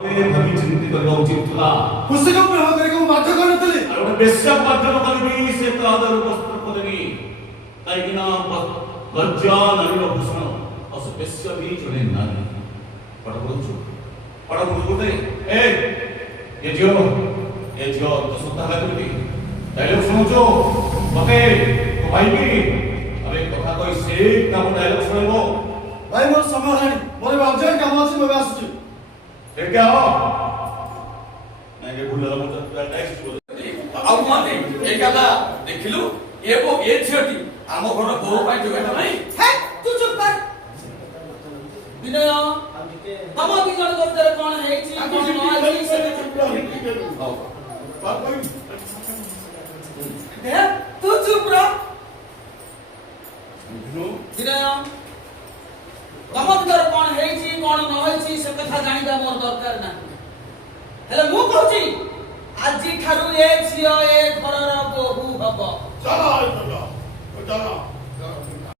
ଭାବି ଚିନ୍ତିତ କରିବା ଉଚିତ ଥିଲା। ପୁସ୍ତକ ଗ୍ରହଣ କରିବାକୁ ମୁଁ ବାଧ୍ୟ କରିନଥିଲି। ଆଉ ଗୋଟେ ବେଶ୍ୟାକୁ ବାଧ୍ୟ ନ କରିବି ସେ ତ ଆଦର ବସ୍ତ୍ର ପଦେବି କାହିଁକି ନା ଲଜ୍ଜା ନାରୀର ଭୂଷଣ ଆଉ ସେ ବେଶ୍ୟ ବି ଜଣେ ନାରୀ। ପାଠ ପଢୁଛୁ ଗୋଟେ ଏ ଝିଅ ତ ସତ୍ତା କରିବି ଡାଇଲଗ ଶୁଣୁଛୁ ମତେ କହିବି ଆରେ କଥା କହି ସେ କାମ ଡାଇଲଗ ଶୁଣିବ। ଭାଇ ମୋର ସମୟ ହେଲାଣି, ମୋର ଏବେ ଅର୍ଜେଣ୍ଟ କାମ ଅଛି, ମୁଁ ଏବେ ଆସୁଛି। ठीक है आओ मैं के भूल रहा हूं तो नेक्स्ट बोल आउ माने एकाला देखिलु एगो ए छियटी आम घर बोर पाई जोगेटा नहीं है तू चुप कर विनय हम की जण कर कोन है छी कोन न है छी आओ बात भाई दे तू चुप रह विनय तम भीतर कोन है छी कोन न है छी से कथा जानिबा मोर दरकार ना हेले मु कहूची आजि ठारू ए छियो ए घरर बोहू हबो चलो चलो चलो